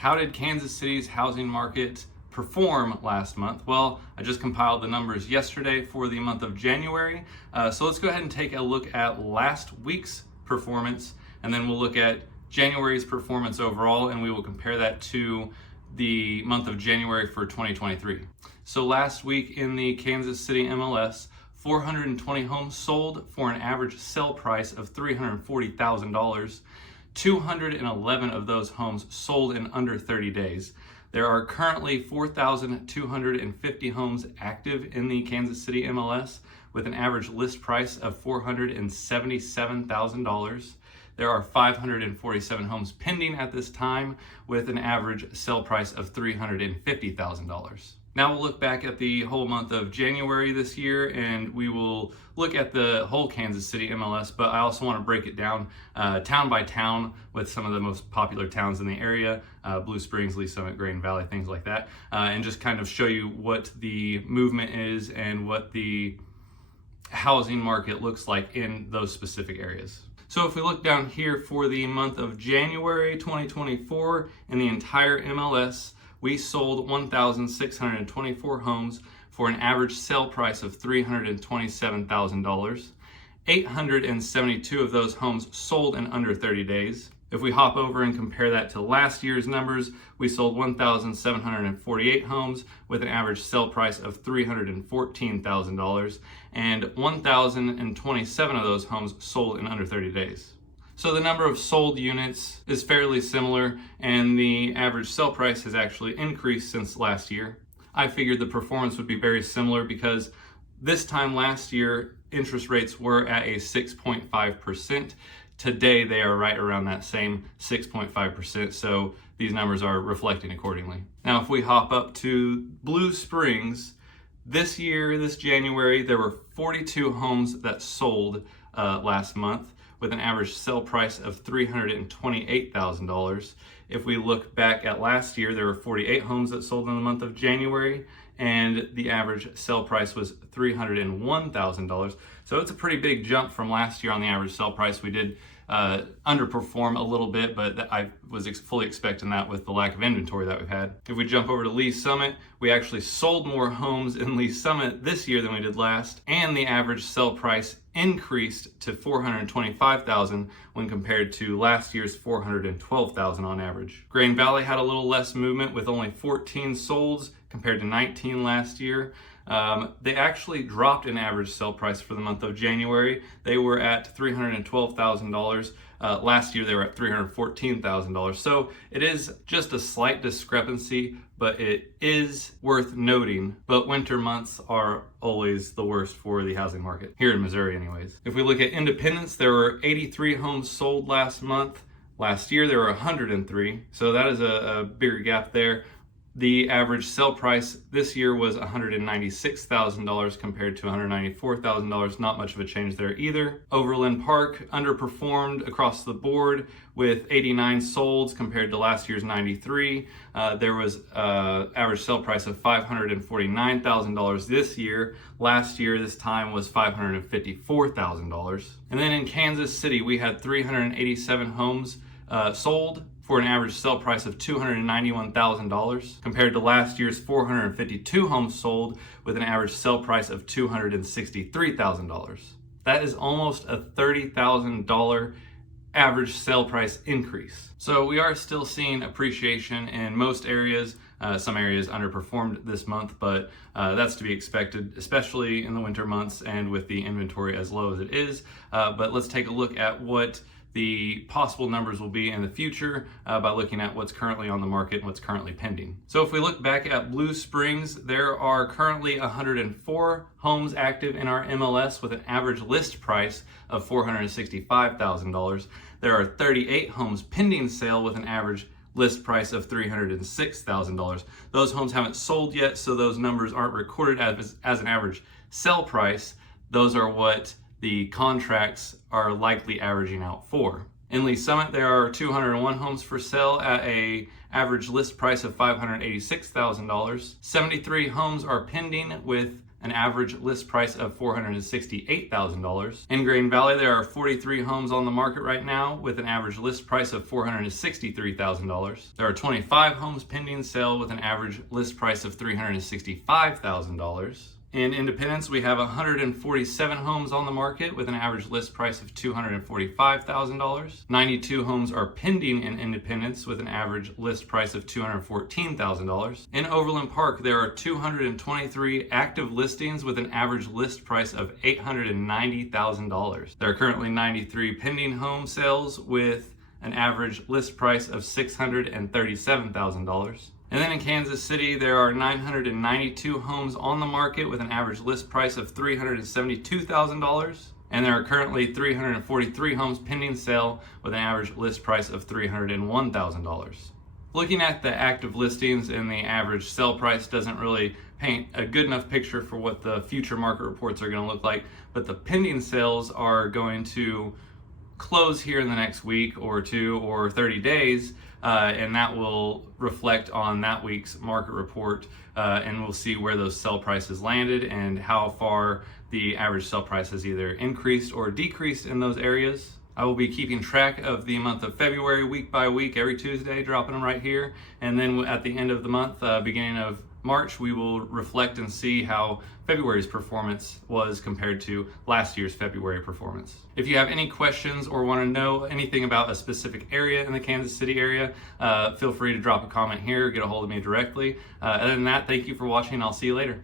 How did Kansas City's housing market perform last month? Well, I just compiled the numbers yesterday for the month of January. So let's go ahead and take a look at last week's performance, and then we'll look at January's performance overall, and we will compare that to the month of January for 2023. So last week in the Kansas City MLS, 420 homes sold for an average sale price of $340,000. 211 of those homes sold in under 30 days. There are currently 4,250 homes active in the Kansas City MLS with an average list price of $477,000. There are 547 homes pending at this time with an average sale price of $350,000. Now we'll look back at the whole month of January this year, and we will look at the whole Kansas City MLS, but I also want to break it down town by town with some of the most popular towns in the area, Blue Springs, Lee Summit, Green Valley, things like that, and just kind of show you what the movement is and what the housing market looks like in those specific areas. So if we look down here for the month of January 2024 in the entire MLS, we sold 1,624 homes for an average sale price of $327,000. 872 of those homes sold in under 30 days. If we hop over and compare that to last year's numbers, we sold 1,748 homes with an average sale price of $314,000, and 1,027 of those homes sold in under 30 days. So the number of sold units is fairly similar, and the average sale price has actually increased since last year. I figured the performance would be very similar because this time last year, interest rates were at a 6.5%. Today, they are right around that same 6.5%, so these numbers are reflecting accordingly. Now, if we hop up to Blue Springs, this year, this January, there were 42 homes that sold last month, with an average sale price of $328,000. If we look back at last year, there were 48 homes that sold in the month of January, and the average sale price was $301,000. So it's a pretty big jump from last year on the average sale price. We did underperform a little bit, but I was fully expecting that with the lack of inventory that we've had. If we jump over to Lee Summit, we actually sold more homes in Lee Summit this year than we did last, and the average sale price increased to $425,000 when compared to last year's $412,000 on average. Green Valley had a little less movement with only 14 solds compared to 19 last year. They actually dropped in average sale price for the month of January. They were at $312,000. Last year they were at $314,000. So it is just a slight discrepancy, but it is worth noting. But winter months are always the worst for the housing market, here in Missouri anyways. If we look at independents, there were 83 homes sold last month. Last year there were 103, so that is a bigger gap there. The average sale price this year was $196,000 compared to $194,000. Not much of a change there either. Overland Park underperformed across the board with 89 solds compared to last year's 93. There was average sale price of $549,000 this year. Last year, this time was $554,000. And then in Kansas City, we had 387 homes sold for an average sale price of $291,000 compared to last year's 452 homes sold with an average sale price of $263,000. That is almost a $30,000 average sale price increase. So we are still seeing appreciation in most areas. Some areas underperformed this month, but that's to be expected, especially in the winter months and with the inventory as low as it is. But let's take a look at what the possible numbers will be in the future by looking at what's currently on the market and what's currently pending. So if we look back at Blue Springs, there are currently 104 homes active in our MLS with an average list price of $465,000. There are 38 homes pending sale with an average list price of $306,000. Those homes haven't sold yet, so those numbers aren't recorded as an average sell price. Those are what the contracts are likely averaging out for. In Lee Summit, there are 201 homes for sale at a average list price of $586,000. 73 homes are pending with an average list price of $468,000. In Green Valley, there are 43 homes on the market right now with an average list price of $463,000. There are 25 homes pending sale with an average list price of $365,000. In Independence, we have 147 homes on the market with an average list price of $245,000. 92 homes are pending in Independence with an average list price of $214,000. In Overland Park, there are 223 active listings with an average list price of $890,000. There are currently 93 pending home sales with an average list price of $637,000. And then in Kansas City, there are 992 homes on the market with an average list price of $372,000. And there are currently 343 homes pending sale with an average list price of $301,000. Looking at the active listings and the average sale price doesn't really paint a good enough picture for what the future market reports are going to look like, but the pending sales are going to close here in the next week or two or 30 days, and that will reflect on that week's market report, and we'll see where those sell prices landed and how far the average sell price has either increased or decreased in those areas. I will be keeping track of the month of February week by week every Tuesday, dropping them right here, and then at the end of the month, beginning of March, we will reflect and see how February's performance was compared to last year's February performance. If you have any questions or want to know anything about a specific area in the Kansas City area, feel free to drop a comment here or get a hold of me directly. Other than that, thank you for watching. I'll see you later.